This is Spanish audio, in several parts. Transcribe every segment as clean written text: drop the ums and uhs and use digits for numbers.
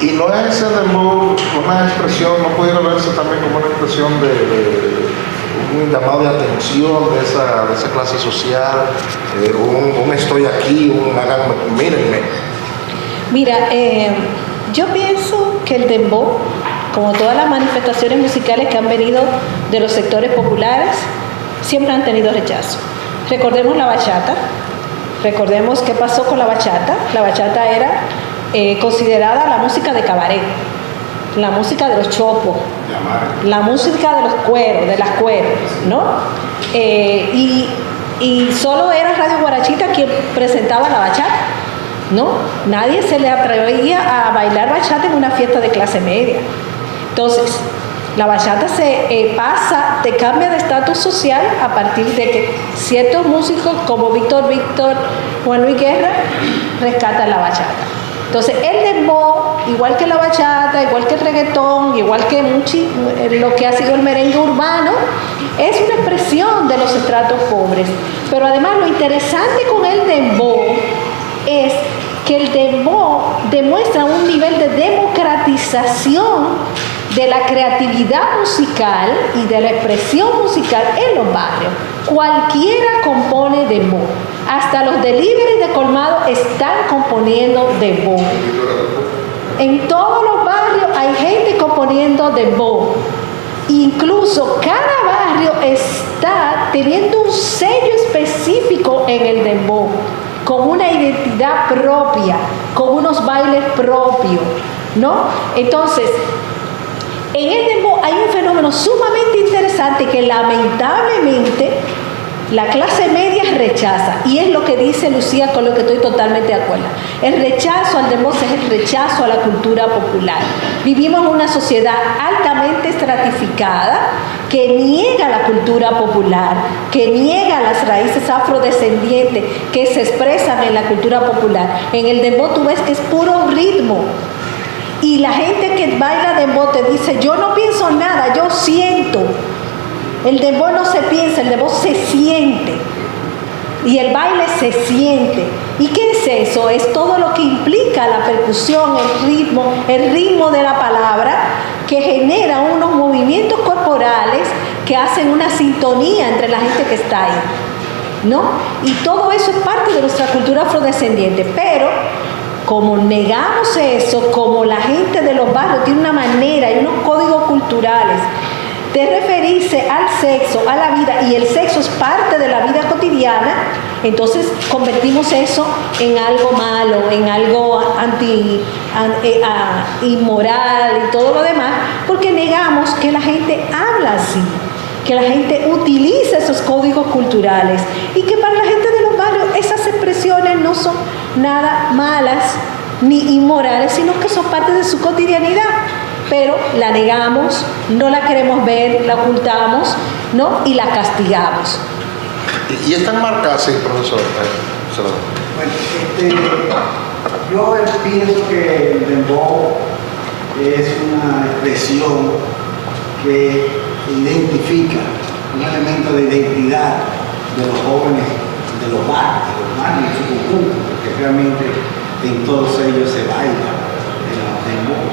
Y no es ese dembow una expresión, no pudiera verse también como una expresión de un llamado de atención de esa clase social, un estoy aquí, un háganme, mírenme. Mira, yo pienso que el dembow, como todas las manifestaciones musicales que han venido de los sectores populares, siempre han tenido rechazo. Recordemos la bachata, recordemos qué pasó con la bachata. La bachata era considerada la música de cabaret, la música de los chopos, la música de los cueros, de las cueros, ¿no? Y solo era Radio Guarachita quien presentaba la bachata, ¿no? Nadie se le atrevía a bailar bachata en una fiesta de clase media. Entonces, la bachata te cambia de estatus social a partir de que ciertos músicos como Víctor, Juan Luis Guerra, rescatan la bachata. Entonces, el dembow, igual que la bachata, igual que el reggaetón, igual que lo que ha sido el merengue urbano, es una expresión de los estratos pobres. Pero además, lo interesante con el dembow es que el dembow demuestra un nivel de democratización de la creatividad musical y de la expresión musical en los barrios. Cualquiera compone dembow. Hasta los delivery de colmado están componiendo dembow. En todos los barrios hay gente componiendo dembow. Incluso cada barrio está teniendo un sello específico en el dembow, con una identidad propia, con unos bailes propios, ¿no? Entonces, en el dembow hay un fenómeno sumamente interesante que lamentablemente la clase media rechaza, y es lo que dice Lucía, con lo que estoy totalmente de acuerdo. El rechazo al dembow es el rechazo a la cultura popular. Vivimos en una sociedad altamente estratificada que niega la cultura popular, que niega las raíces afrodescendientes que se expresan en la cultura popular. En el dembow tú ves que es puro ritmo. Y la gente que baila dembow te dice, yo no pienso nada, yo siento. El dembow no se piensa, el dembow se siente. Y el baile se siente. ¿Y qué es eso? Es todo lo que implica la percusión, el ritmo de la palabra, que genera unos movimientos corporales que hacen una sintonía entre la gente que está ahí, ¿no? Y todo eso es parte de nuestra cultura afrodescendiente. Pero como negamos eso, como la gente de los barrios tiene una manera y unos códigos culturales de referirse al sexo, a la vida, y el sexo es parte de la vida cotidiana, entonces convertimos eso en algo malo, en algo inmoral y todo lo demás, porque negamos que la gente habla así, que la gente utiliza esos códigos culturales y que para la gente de los barrios esas expresiones no son nada malas ni inmorales, sino que son parte de su cotidianidad. Pero la negamos, no la queremos ver, la ocultamos, ¿no? Y la castigamos. Y es tan marcada, sí, profesor. Bueno, yo pienso que el dembow es una expresión que identifica un elemento de identidad de los jóvenes, de los barrios en su conjunto, porque realmente en todos ellos se baila el dembow.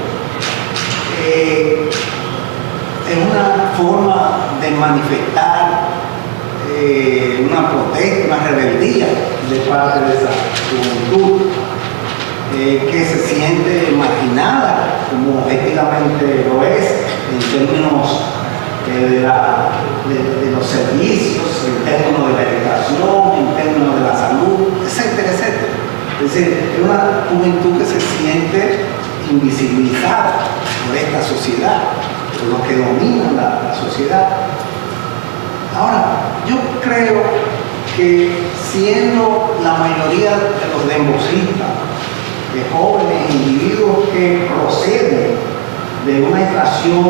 Es una forma de manifestar una protesta, una rebeldía de parte de esa juventud que se siente marginada, como objetivamente lo es, en términos de los servicios, en términos de la educación, en términos de la salud, etcétera, etcétera. Es decir, es una juventud que se siente invisibilizada por esta sociedad, por los que dominan la sociedad. Ahora, yo creo que siendo la mayoría de los dembowcistas jóvenes individuos que proceden de una extracción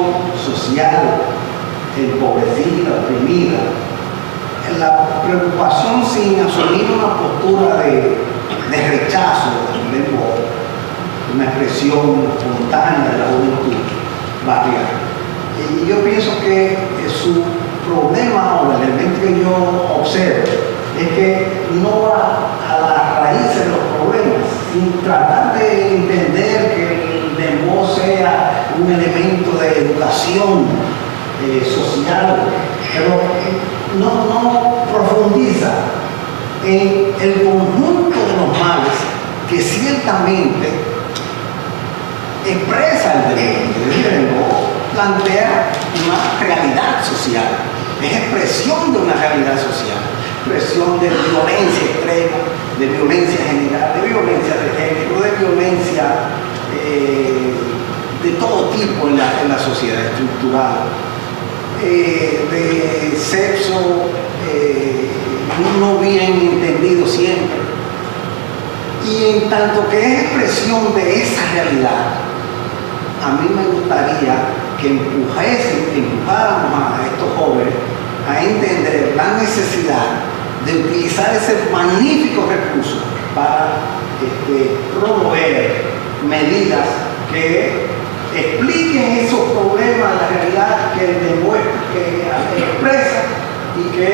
social empobrecida, oprimida, la preocupación sin asumir una postura de rechazo del dembow, una expresión espontánea de la juventud barrial. Y yo pienso que su problema o el elemento que yo observo es que no va a la raíz de los problemas, sin tratar de entender que el dembow un elemento de educación social, pero no profundiza en el conjunto de los males que ciertamente expresa el dembow, plantea una realidad social, es expresión de una realidad social, expresión de violencia extrema, de violencia general, de violencia de género, de violencia de todo tipo en la sociedad estructural, de sexo no bien entendido siempre. Y en tanto que es expresión de esa realidad, a mí me gustaría que empujáramos a estos jóvenes a entender la necesidad de utilizar ese magnífico recurso para promover medidas que expliquen esos problemas de la realidad que expresa y que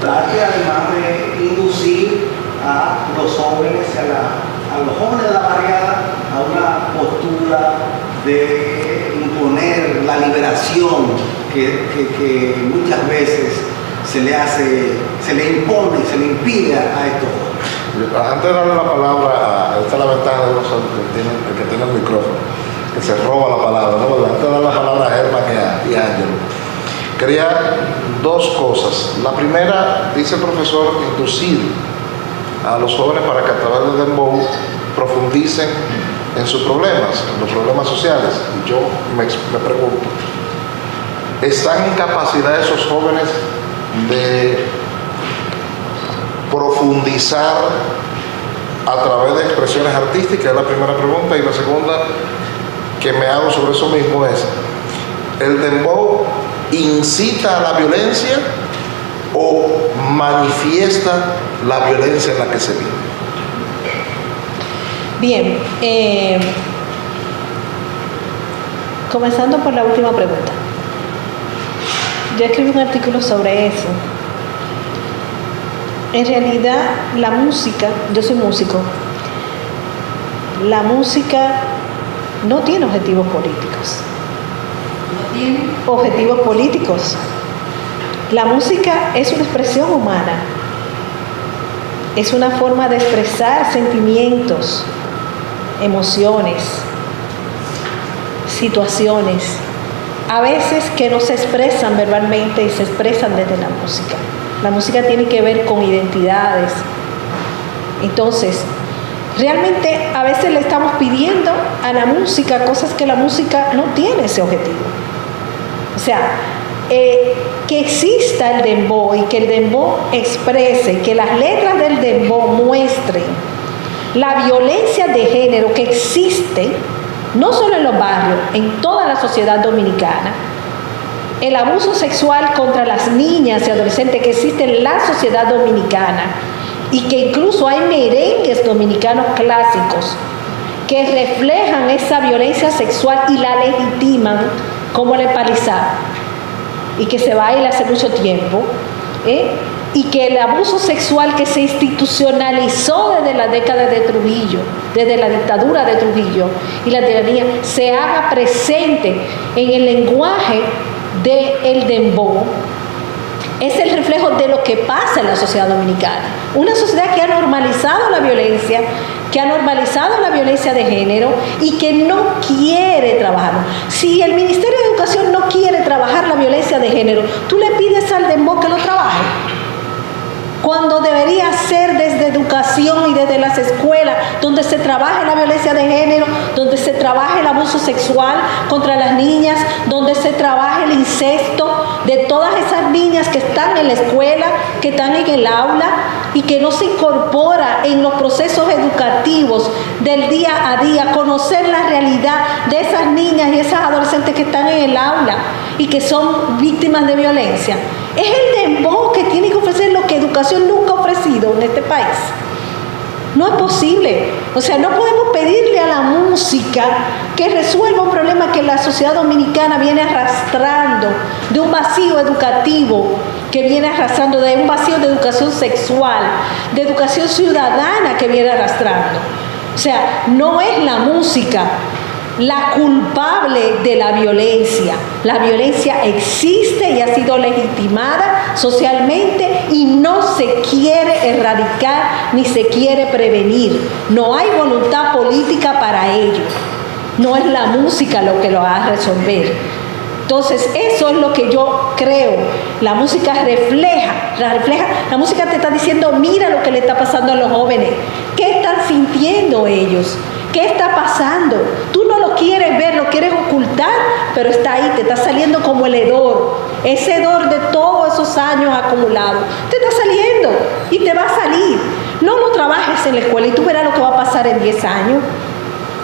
trate además de inducir a los jóvenes, a los jóvenes de la barriada a una postura de imponer la liberación que muchas veces se le impone, se le impide a estos jóvenes. Antes de darle la palabra, esta es la ventaja de el que tiene el micrófono, que se roba la palabra, ¿no? Antes de dar la palabra a Germán y a Ángelo, quería dos cosas. La primera, dice el profesor, inducir a los jóvenes para que a través del dembow profundicen en sus problemas, en los problemas sociales. Y yo me pregunto, ¿están en capacidad esos jóvenes de profundizar a través de expresiones artísticas? Es la primera pregunta. Y la segunda que me hago sobre eso mismo es, ¿el dembow incita a la violencia o manifiesta la violencia en la que se vive? Bien, comenzando por la última pregunta. Yo escribí un artículo sobre eso. En realidad, la música, yo soy músico, la música no tiene objetivos políticos. ¿No tiene? Objetivos políticos. La música es una expresión humana. Es una forma de expresar sentimientos, emociones, situaciones, a veces que no se expresan verbalmente y se expresan desde la música. La música tiene que ver con identidades. Entonces, realmente a veces le estamos pidiendo a la música cosas que la música no tiene ese objetivo. O sea, que exista el dembow y que el dembow exprese, que las letras del dembow muestren la violencia de género que existe, no solo en los barrios, en toda la sociedad dominicana, el abuso sexual contra las niñas y adolescentes que existe en la sociedad dominicana, y que incluso hay merengues dominicanos clásicos que reflejan esa violencia sexual y la legitiman, como el empalizado, y que se baila hace mucho tiempo, y que el abuso sexual que se institucionalizó desde la década de Trujillo, desde la dictadura de Trujillo y la tiranía, se haga presente en el lenguaje del dembow, es el reflejo de lo que pasa en la sociedad dominicana. Una sociedad que ha normalizado la violencia, que ha normalizado la violencia de género y que no quiere trabajarlo. Si el Ministerio de Educación no quiere trabajar la violencia de género, tú le pides al dembow que lo trabaje, cuando debería ser desde educación y desde las escuelas, donde se trabaje la violencia de género, donde se trabaje el abuso sexual contra las niñas, donde se trabaje el incesto de todas esas niñas que están en la escuela, que están en el aula y que no se incorpora en los procesos educativos del día a día, conocer la realidad de esas niñas y esas adolescentes que están en el aula y que son víctimas de violencia. Es el dembow que tiene que ofrecer lo que educación nunca ha ofrecido en este país. No es posible. O sea, no podemos pedirle a la música que resuelva un problema que la sociedad dominicana viene arrastrando, de un vacío educativo que viene arrastrando, de un vacío de educación sexual, de educación ciudadana que viene arrastrando. O sea, no es la música la culpable de la violencia. La violencia existe y ha sido legitimada socialmente y no se quiere erradicar ni se quiere prevenir. No hay voluntad política para ello. No es la música lo que lo va a resolver. Entonces, eso es lo que yo creo. La música refleja. La música te está diciendo, mira lo que le está pasando a los jóvenes. ¿Qué están sintiendo ellos? ¿Qué está pasando? Tú no lo quieres ver, lo quieres ocultar, pero está ahí, te está saliendo como el hedor. Ese hedor de todos esos años acumulados. Te está saliendo y te va a salir. No lo trabajes en la escuela y tú verás lo que va a pasar en 10 años.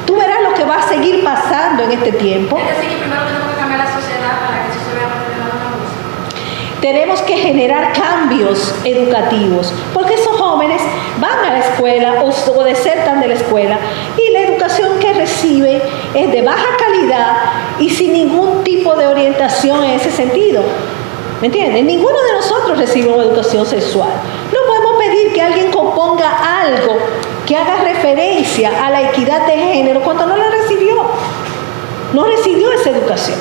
Tú verás lo que va a seguir pasando en este tiempo. Es decir, que primero tenemos que cambiar la sociedad para que eso se vea reflejado en la música. Tenemos que generar cambios educativos, porque esos jóvenes van a la escuela o desertan de la escuela y la educación que reciben es de baja calidad y sin ningún tipo de orientación en ese sentido. ¿Me entienden? Ninguno de nosotros recibe una educación sexual. No podemos pedir que alguien componga algo que haga referencia a la equidad de género cuando no la recibió. No recibió esa educación.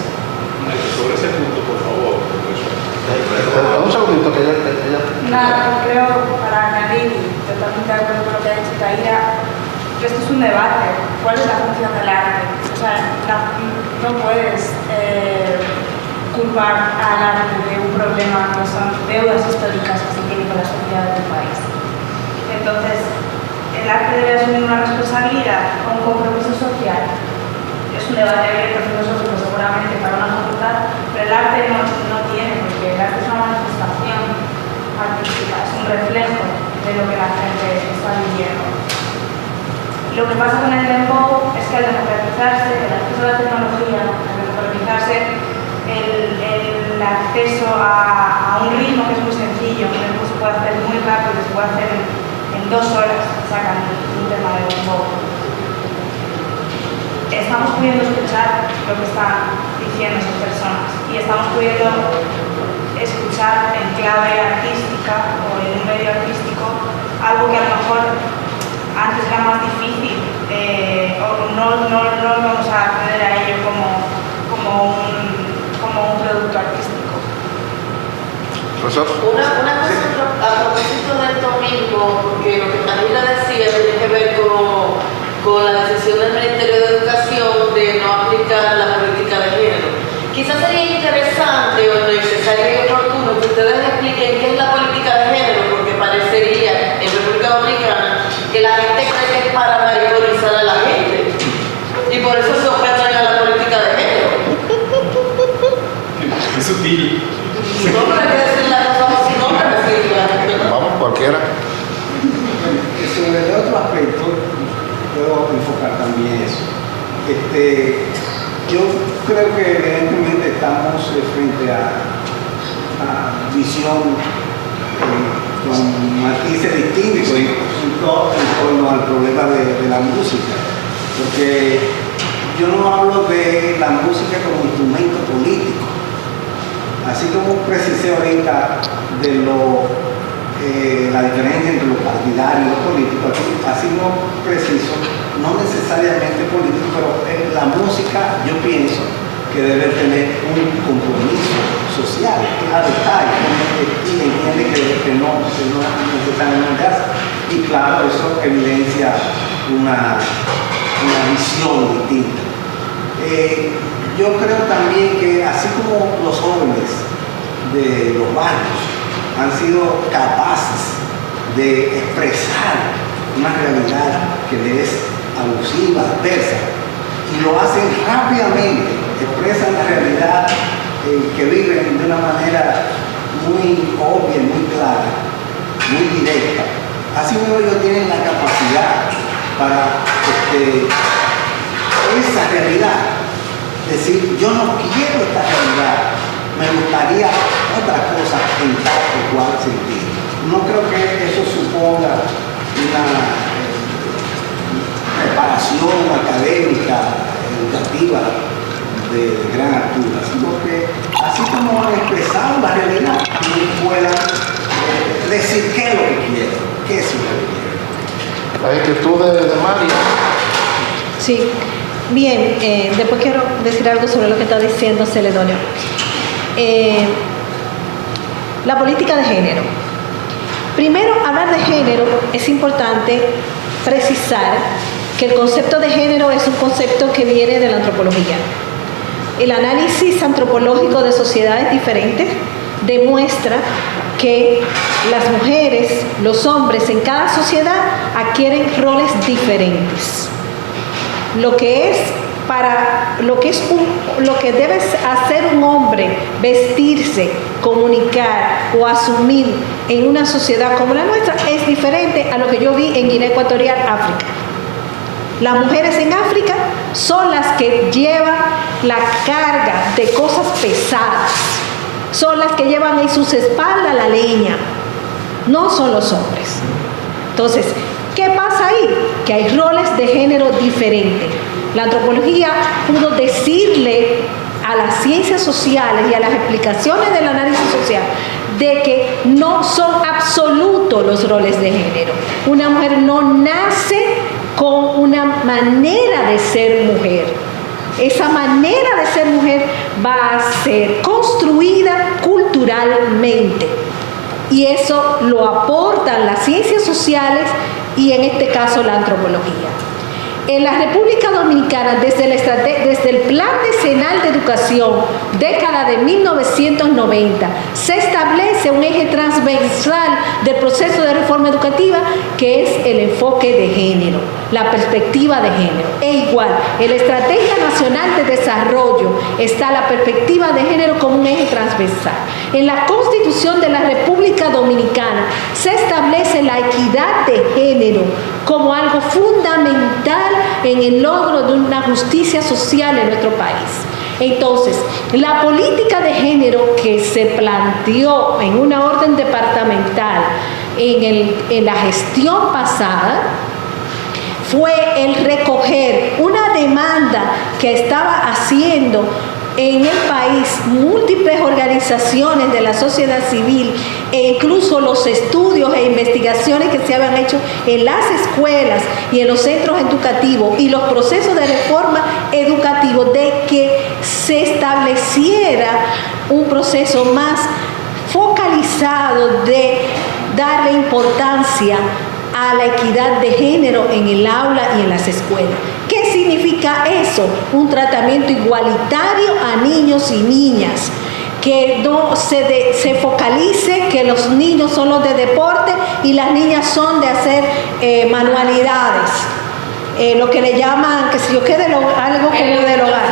Sobre ese punto, por favor, profesor. Un segundito que ella... Nada, creo, para añadir, totalmente de acuerdo con lo que ha dicho Taira, que esto es un debate. ¿Cuál es la función del arte? O sea, no puedes culpar al arte de un problema que son deudas históricas que se tienen con la sociedad de tu país. Entonces, el arte debe asumir una responsabilidad o un compromiso social. Es un debate abierto filosófico seguramente para una facultad, pero el arte no tiene, porque el arte es una manifestación artística, es un reflejo de lo que la gente está viviendo. Lo que pasa con el dembow es que al democratizarse, el acceso a la tecnología, al democratizarse el acceso a un ritmo que es muy sencillo, un ritmo que se puede hacer muy rápido, se puede hacer en 2 horas, sacan un tema de dembow. Estamos pudiendo escuchar lo que están diciendo esas personas y estamos pudiendo escuchar en clave artística o en un medio artístico algo que a lo mejor antes era más difícil o no vamos a acceder a ello como un producto artístico. Profesor. Una cosa a propósito de esto mismo, porque lo que Camila decía tiene que ver con la decisión del Ministerio de Educación de no aplicar la política de género. Quizás sería interesante o necesario y oportuno que ustedes expliquen qué es la política de género, porque parecería en República Dominicana que la gente cree que es para mariconizar a la gente y por eso se ofertan a la política de género. Es sutil. No, pero hay que decir la cosa como si no me decirla. Vamos, cualquiera. Sobre el otro aspecto, puedo enfocar también eso. Yo creo que evidentemente estamos frente a visión con matices distintos en torno al problema de la música. Porque yo no hablo de la música como instrumento político. Así como precisé ahorita de la diferencia entre lo partidario y lo político, así no preciso, no necesariamente político, pero la música yo pienso que debe tener un compromiso social. Claro está, y entiende que no necesariamente hace. Y claro, eso evidencia una visión distinta. Yo creo también que así como los jóvenes de los barrios han sido capaces de expresar una realidad que les es abusiva, adversa, y lo hacen rápidamente, expresan la realidad que viven de una manera muy obvia, muy clara, muy directa. Así mismo ellos tienen la capacidad para esa realidad, decir, yo no quiero esta realidad, me gustaría otra cosa en tal o cual sentido. No creo que eso suponga una preparación académica, educativa de gran altura, sino que así como han expresado la realidad, también puedan decir qué es lo que quieren, qué es lo que quieren. La inquietud de María. Sí, Bien, después quiero decir algo sobre lo que está diciendo Celedonio. La política de género. Primero, hablar de género es importante precisar que el concepto de género es un concepto que viene de la antropología. El análisis antropológico de sociedades diferentes demuestra que las mujeres, los hombres en cada sociedad adquieren roles diferentes. Lo que debe hacer un hombre, vestirse, comunicar o asumir en una sociedad como la nuestra es diferente a lo que yo vi en Guinea Ecuatorial, África. Las mujeres en África son las que llevan la carga de cosas pesadas, son las que llevan en sus espaldas la leña, no son los hombres. Entonces, ¿qué pasa ahí? Que hay roles de género diferentes. La antropología pudo decirle a las ciencias sociales y a las explicaciones del análisis social de que no son absolutos los roles de género. Una mujer no nace con una manera de ser mujer. Esa manera de ser mujer va a ser construida culturalmente. Y eso lo aportan las ciencias sociales y en este caso la antropología. En la República Dominicana, desde el Plan Decenal de Educación, década de 1990, se establece un eje transversal del proceso de reforma educativa que es el enfoque de género, la perspectiva de género. E igual, en la Estrategia Nacional de Desarrollo está la perspectiva de género como un eje transversal. En la Constitución de la República Dominicana se establece la equidad de género como algo fundamental en el logro de una justicia social en nuestro país. Entonces, la política de género que se planteó en una orden departamental en la gestión pasada fue el recoger una demanda que estaba haciendo en el país múltiples organizaciones de la sociedad civil e incluso los estudios e investigaciones que se habían hecho en las escuelas y en los centros educativos y los procesos de reforma educativo de que se estableciera un proceso más focalizado de darle importancia a la equidad de género en el aula y en las escuelas. ¿Qué significa eso? Un tratamiento igualitario a niños y niñas, que no se focalice que los niños son los de deporte y las niñas son de hacer manualidades, lo que le llaman, que si yo quede algo como del hogar,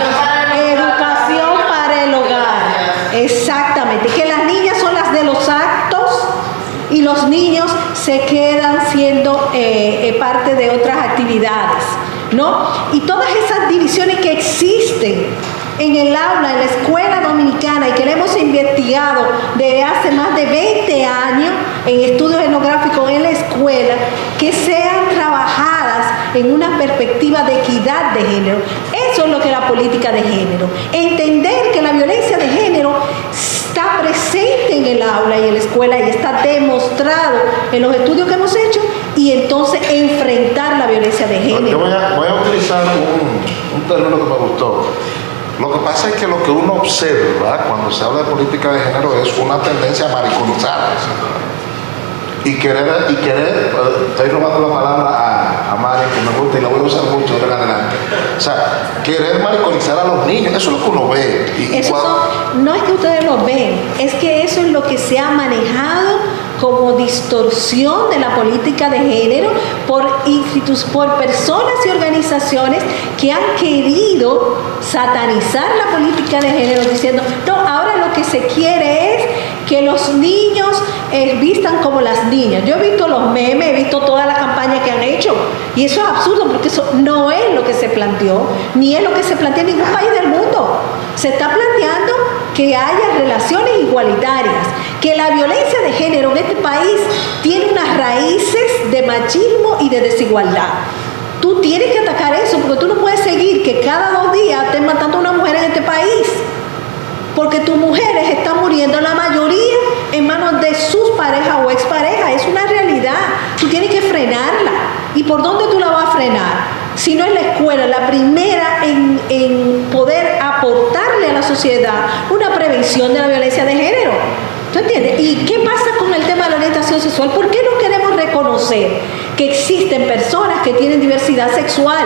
educación para el hogar, exactamente, que las niñas son las de los actos y los niños se quedan siendo parte de otras actividades, ¿no? Y todas esas divisiones que existen en el aula, en la escuela dominicana y que le hemos investigado desde hace más de 20 años en estudios etnográficos en la escuela, que sean trabajadas en una perspectiva de equidad de género. Eso es lo que es la política de género. Entender que la violencia de género está presente en el aula y en la escuela y está demostrado en los estudios que hemos hecho, y entonces enfrentar la violencia de género. Yo voy a utilizar un término que me gustó. Lo que pasa es que lo que uno observa cuando se habla de política de género es una tendencia a mariconizar. Y querer, estoy robando la palabra a Mari, que me gusta y la voy a usar mucho de adelante. O sea, querer mariconizar a los niños, eso es lo que uno ve. No es que ustedes lo ven, es que eso es lo que se ha manejado como distorsión de la política de género por personas y organizaciones que han querido satanizar la política de género diciendo, no, ahora lo que se quiere es que los niños vistan como las niñas. Yo he visto los memes, he visto toda la campaña que han hecho y eso es absurdo porque eso no es lo que se planteó, ni es lo que se plantea en ningún país del mundo. Se está planteando que haya relaciones igualitarias, que la violencia de género en este país tiene unas raíces de machismo y de desigualdad. Tú tienes que atacar eso porque tú no puedes seguir que cada 2 días estén matando a una mujer en este país, porque tus mujeres están muriendo la mayoría en manos de sus parejas o exparejas. Es una realidad. Tú tienes que frenarla. ¿Y por dónde tú la vas a frenar? sino es la escuela la primera en poder aportarle a la sociedad una prevención de la violencia de género. ¿Tú entiendes? ¿Y qué pasa con el tema de la orientación sexual? ¿Por qué no queremos reconocer que existen personas que tienen diversidad sexual?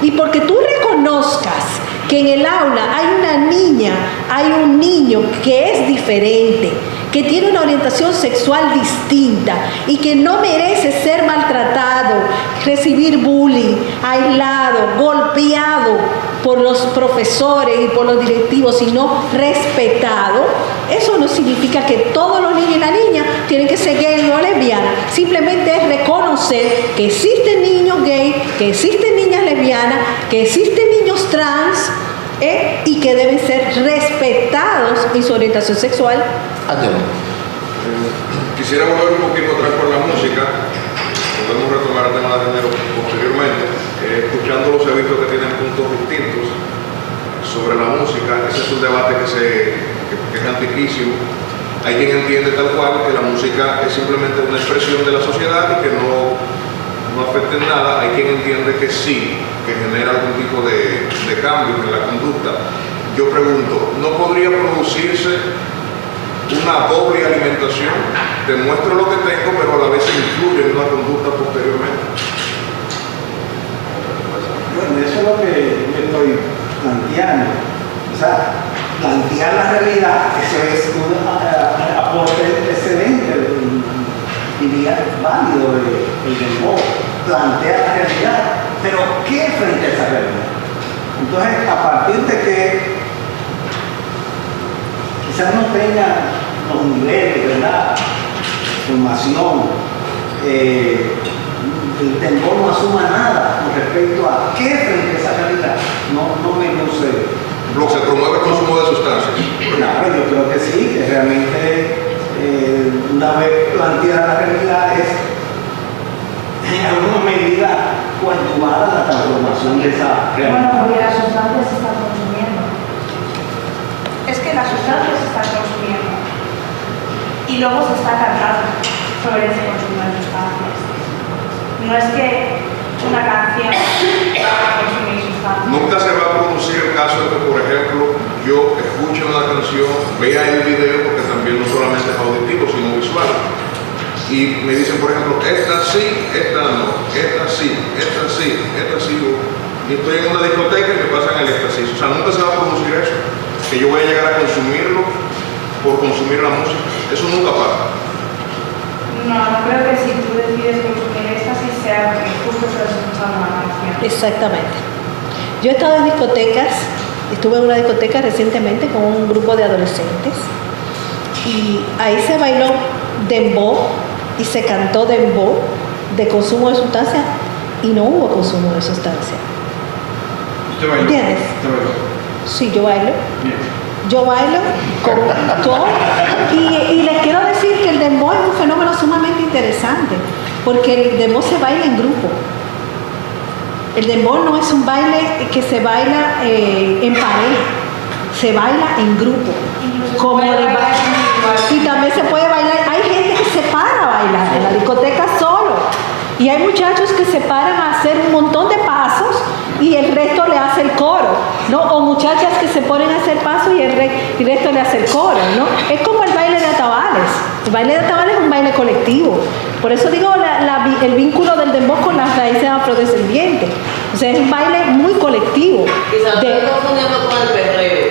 Y porque tú reconozcas que en el aula hay una niña, hay un niño que es diferente, que tiene una orientación sexual distinta y que no merece ser maltratado, recibir bullying, aislado, golpeado por los profesores y por los directivos, sino respetado. Eso no significa que todos los niños y las niñas tienen que ser gay o lesbianas. Simplemente es reconocer que existen niños gay, que existen niñas lesbianas, que existen niños trans, y que deben ser respetados en su orientación sexual. Ángelo. Quisiera volver un poquito atrás con la música. Podemos retomar el tema de género posteriormente. Escuchándolos he visto que tienen puntos distintos sobre la música. Ese es un debate que es antiquísimo. Hay quien entiende tal cual que la música es simplemente una expresión de la sociedad y que no afecta en nada. Hay quien entiende que sí, que genera algún tipo de cambio en la conducta. Yo pregunto, ¿no podría producirse una doble alimentación? Demuestro lo que tengo, pero a la vez influye en una conducta posteriormente. Bueno, eso es lo que yo estoy planteando. O sea, plantear la realidad, eso es un aporte excelente, diría válido del dembow. Plantear la realidad, pero ¿qué frente a esa realidad? Entonces, a partir de que quizás no tenga los niveles, ¿verdad?, formación, el temor no asuma nada con respecto a qué frente a esa realidad, no me luce. Lo que se promueve el consumo de sustancias. Claro, yo creo que sí, que realmente una vez planteada la realidad es en alguna medida coadyuvada la transformación de esa realidad. Bueno, porque las sustancias se están consumiendo. Es que las sustancias se están consumiendo. Y luego se está cantando sobre ese consumo de sustancias. No es que una canción va a consumir sustancias. Nunca se va a producir el caso de que, por ejemplo, yo escuche una canción, vea el video, porque también no solamente es auditivo, sino visual. Y me dicen, por ejemplo, esta sí, esta no, esta sí, esta sí, esta sí. Y estoy en una discoteca y me pasan el éxtasis. O sea, nunca se va a producir eso, que yo voy a llegar a consumirlo por consumir la música. Eso nunca pasa. No creo que si tú decides consumir éxtasis sea porque justo estás escuchando una canción. Exactamente. Yo he estado en discotecas, estuve en una discoteca recientemente con un grupo de adolescentes y ahí se bailó dembow y se cantó dembow de consumo de sustancias y no hubo consumo de sustancias. ¿Usted bailó? ¿Entiendes? ¿Usted bailó? Sí, yo bailo. Bien. Yo bailo con todo. Y les quiero decir que el dembow es un fenómeno sumamente interesante, porque el dembow se baila en grupo. El dembow no es un baile que se baila en pareja, se baila en grupo. Como y también se puede bailar. Hay gente que se para a bailar en la discoteca solo. Y hay muchachos que se paran a hacer un montón de pasos y el resto le hace el coro, ¿no? O muchachas que se ponen a hacer pasos y el resto le hace el coro, ¿no? Es como el baile de atabales. El baile de atabales es un baile colectivo. Por eso digo el vínculo del dembow con las raíces afrodescendientes. O sea, es un baile muy colectivo. Quizás está confundiendo con el perreo.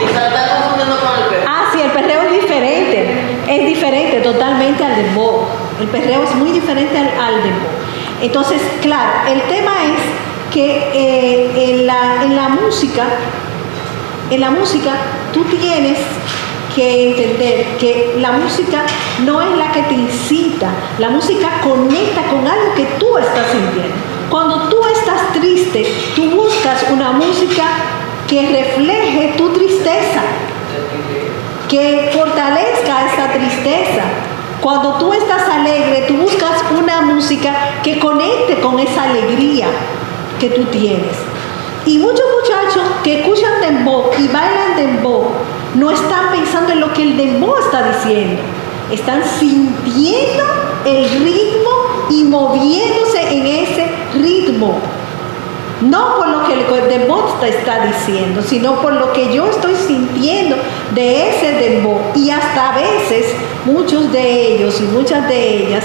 Quizás está confundiendo con el perreo. Ah, sí, el perreo es diferente totalmente al dembow. El perreo es muy diferente al dembow. Entonces, claro, el tema es que en la música tú tienes que entender que la música no es la que te incita, la música conecta con algo que tú estás sintiendo. Cuando tú estás triste, tú buscas una música que refleje tu tristeza, que fortalezca esa tristeza. Cuando tú estás alegre, tú buscas una música que conecte con esa alegría que tú tienes. Y muchos muchachos que escuchan dembow y bailan dembow no están pensando en lo que el dembow está diciendo. Están sintiendo el ritmo y moviéndose en ese ritmo. No por lo que el dembow te está diciendo, sino por lo que yo estoy sintiendo de ese dembow. Y hasta a veces muchos de ellos y muchas de ellas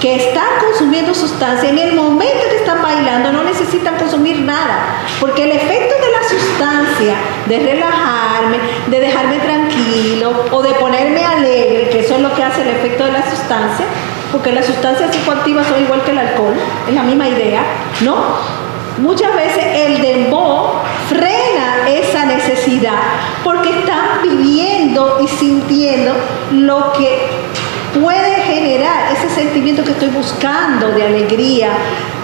que están consumiendo sustancia, en el momento que están bailando no necesitan consumir nada, porque el efecto de la sustancia, de relajarme, de dejarme tranquilo o de ponerme alegre, que eso es lo que hace el efecto de la sustancia, porque las sustancias psicoactivas son igual que el alcohol, es la misma idea, ¿no? Muchas veces el dembow frena esa necesidad porque están viviendo y sintiendo lo que puede generar ese sentimiento que estoy buscando de alegría,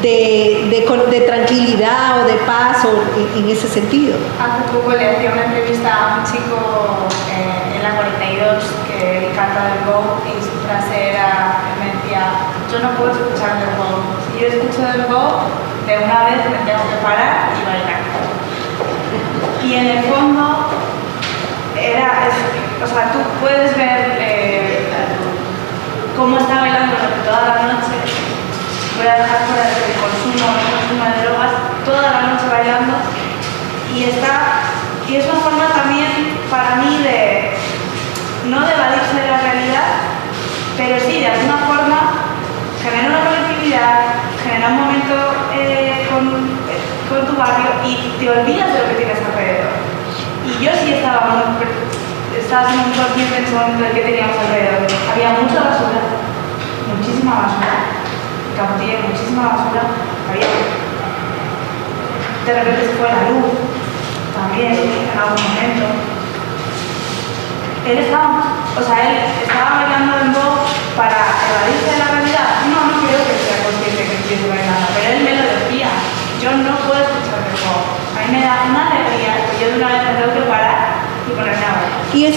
de tranquilidad o de paz o en ese sentido. Hace poco le hacía una entrevista a un chico en la 42 que canta dembow y su frase era, me decía, yo no puedo escuchar dembow. Si yo escucho dembow, de una vez me tengo que parar y bailar. Y en el fondo, o sea, tú puedes ver cómo está bailando durante toda la noche. Voy a dejar fuera el consumo de drogas, toda la noche bailando. Y es una forma también para mí no de evadirse de la realidad, pero sí, de alguna forma, generar una colectividad, generar un momento con tu barrio y te olvidas de lo que tienes alrededor. Y yo sí estaba siendo muy consciente en ese momento de que teníamos alrededor. Había mucha basura, muchísima basura, Camptier, muchísima basura. De repente se fue la luz, también en algún momento. Él estaba bailando dembow para evadirse de la realidad. No creo que sea consciente que estuviese bailando, pero él me lo decía. Yo no puedo escuchar dembow. A mí me da una alegría que yo de una vez me tengo que parar y ponerme a bailar. Y eso